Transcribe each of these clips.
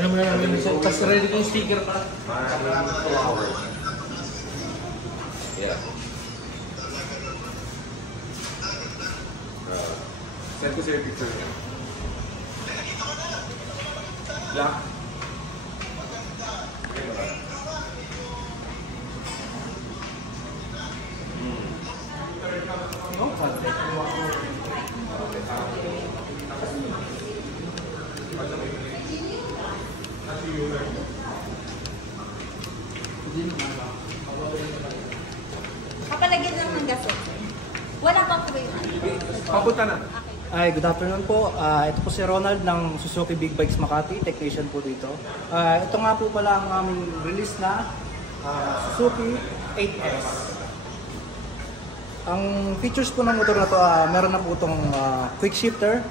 Ano mo na namin isa? Tapos ready kong sticker pa. 2 hours. Yeah. Send ko sa'yo picture niya. Black. Papalagyan lang ng gasol. Wala pa po yun. Papunta na. Ay, good afternoon po. Ito po si Ronald ng Suzuki Big Bikes Makati, technician po dito. Ito nga po pala ang aming release na Suzuki 8S. Ang features po ng motor na to, meron na po itong quick shifter,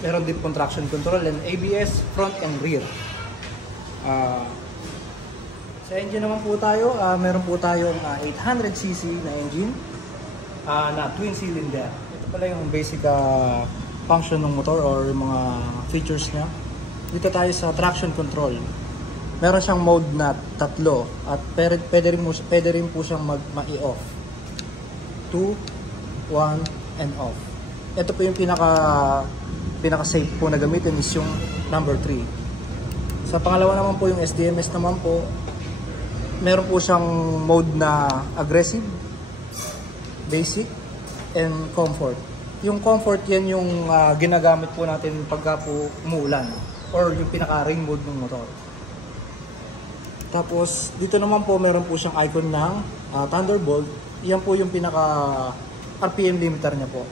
meron din pong traction control and ABS front and rear. Sa engine naman po tayo, meron po tayong 800cc na engine na twin cylinder. Ito pala yung basic function ng motor or yung mga features niya. Dito tayo sa traction control. Meron siyang mode na 3 at pwede rin po siyang ma-i-off. 2, 1, and off. Ito po yung pinaka safe po na gamitin is yung number 3. Sa pangalawa naman po yung SDMS naman po, meron po siyang mode na aggressive, basic, and comfort. Yung comfort yan yung ginagamit po natin pagka po umuulan or yung pinaka rain mode ng motor. Tapos dito naman po meron po siyang icon ng Thunderbolt. Yan po yung pinaka RPM limiter niya po.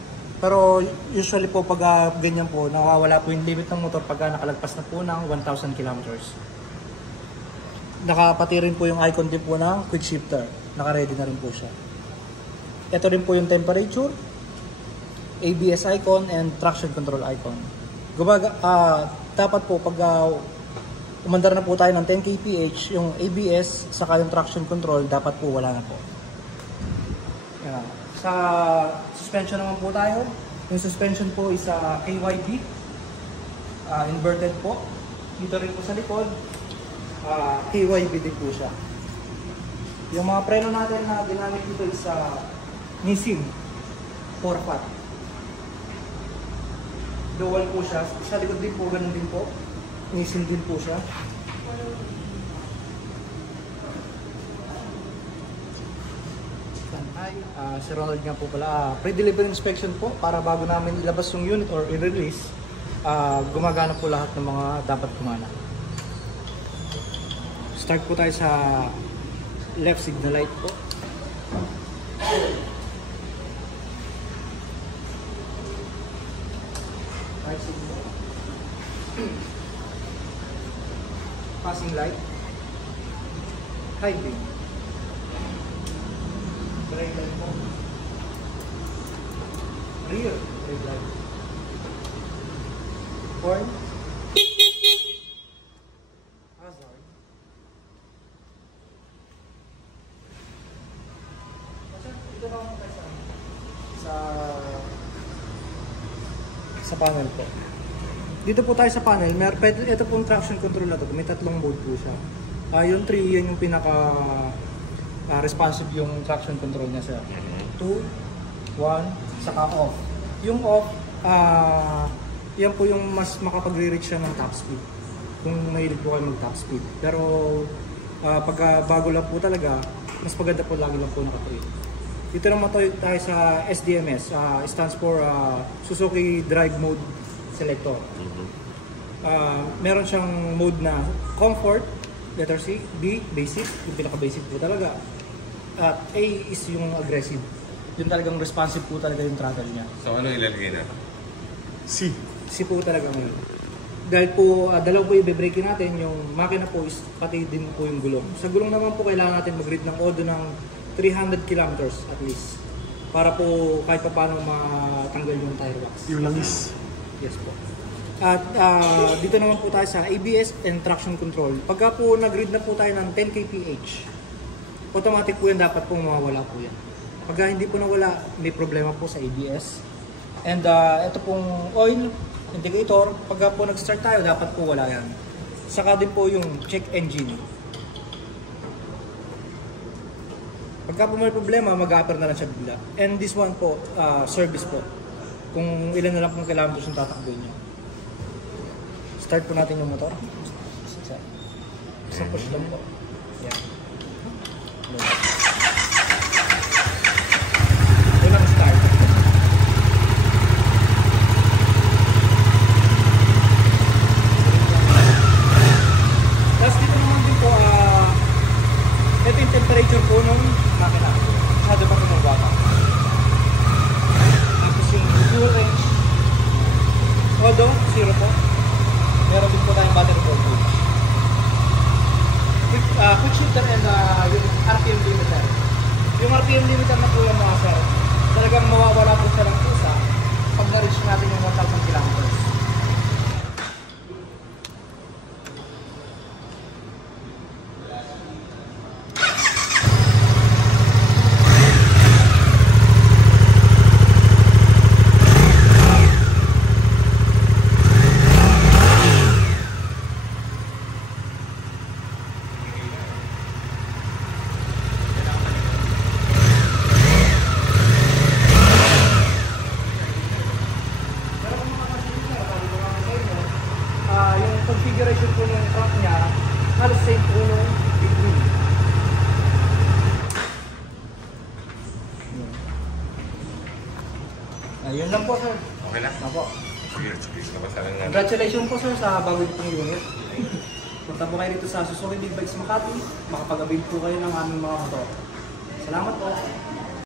Pero usually po pag ganyan po, nawawala po yung limit ng motor pagka nakalagpas na po ng 1,000 kilometers. Nakapati rin po yung icon din po ng quick shifter. Naka-ready na rin po siya. Ito rin po yung temperature, ABS icon, and traction control icon. Dapat po pag umandar na po tayo ng 10 kph, yung ABS saka yung traction control dapat po wala na po. Yan. Sa suspension naman po tayo. Yung suspension po is KYB, inverted po. Dito rin po sa likod, KYB din po siya. Yung mga preno natin na ginamit dito is Nissin 4-pot. Dual po siya. Sa likod din po, ganun din po. Nissin din po siya. Si Ronald nga po pala. Pre-delivery inspection po para bago namin ilabas yung unit or i-release, gumagana po lahat ng mga dapat gumana. Start po tayo sa left signal light po. Right signal. Passing light. High beam. Brake light po. Rear brake light. Horn. Hazard. Dito na ako sa panel po. Dito po tayo sa panel. Ito pong traction control na to. May 3 mode po siya. Yung 3, yan yung pinaka responsive yung traction control niya sir. 2, 1, saka off. Yung off, yan po yung mas makapag-reach siya ng top speed. Kung mahilig po kayo mag-top speed. Pero pag bago lang po talaga, mas maganda po lagi lang po naka-trade. Dito naman tayo sa SDMS, stands for Suzuki Drive Mode Selector. Meron siyang mode na Comfort, letter C, B, Basic, yung pinaka-basic po talaga. At A is yung Aggressive. Yung talagang responsive po talaga yung throttle niya. So ano ilalagay na? C. C po talaga ngayon. Dahil po, dalawa po i-brake natin, yung makina po is pati din po yung gulong. Sa gulong naman po kailangan natin mag-read ng odo ng 300 kilometers at least. Para po kahit pa paano matanggal yung tire wax. Yung langis. Yes po. At dito naman po tayo sa ABS and traction control. Pagka po nag-read na po tayo ng 10 kph, automatic po yan, dapat po mawawala po yan. Pagka hindi po nawala, may problema po sa ABS. And ito pong oil indicator, pagka po nag-start tayo, dapat po wala yan. Saka din po yung check engine. Pagka po may problema, mag-upper na lang siya bigla. And this one po, service po. Kung ilan na lang pong kilometers yung tatakbuhin nyo. Start po natin yung motor. Isang push lang po. Yan. Unang start. Tapos dito naman din po, ito yung temperature po ng makina. Masyado pa tumababa. Tapos yung fuel range. Although, 0 po. Meron din po tayong battery voltage. Quick shifter and yung RPM limiter. Yung RPM limiter na po yung mga sir, talagang mawawala po siya ng pusa pag na-reach natin yung 1,000 kilometers. Yung configuration po ng truck niya, halos same po nung big wheel. Ayun lang po sir. Okay na? Opo. Sige, sige. Napasalan nga. Congratulations po sir sa bago nitong unit. Punta po kayo dito sa Suzuki Big Bikes Makati, makapag-avail po kayo ng aming mga motor. Salamat po.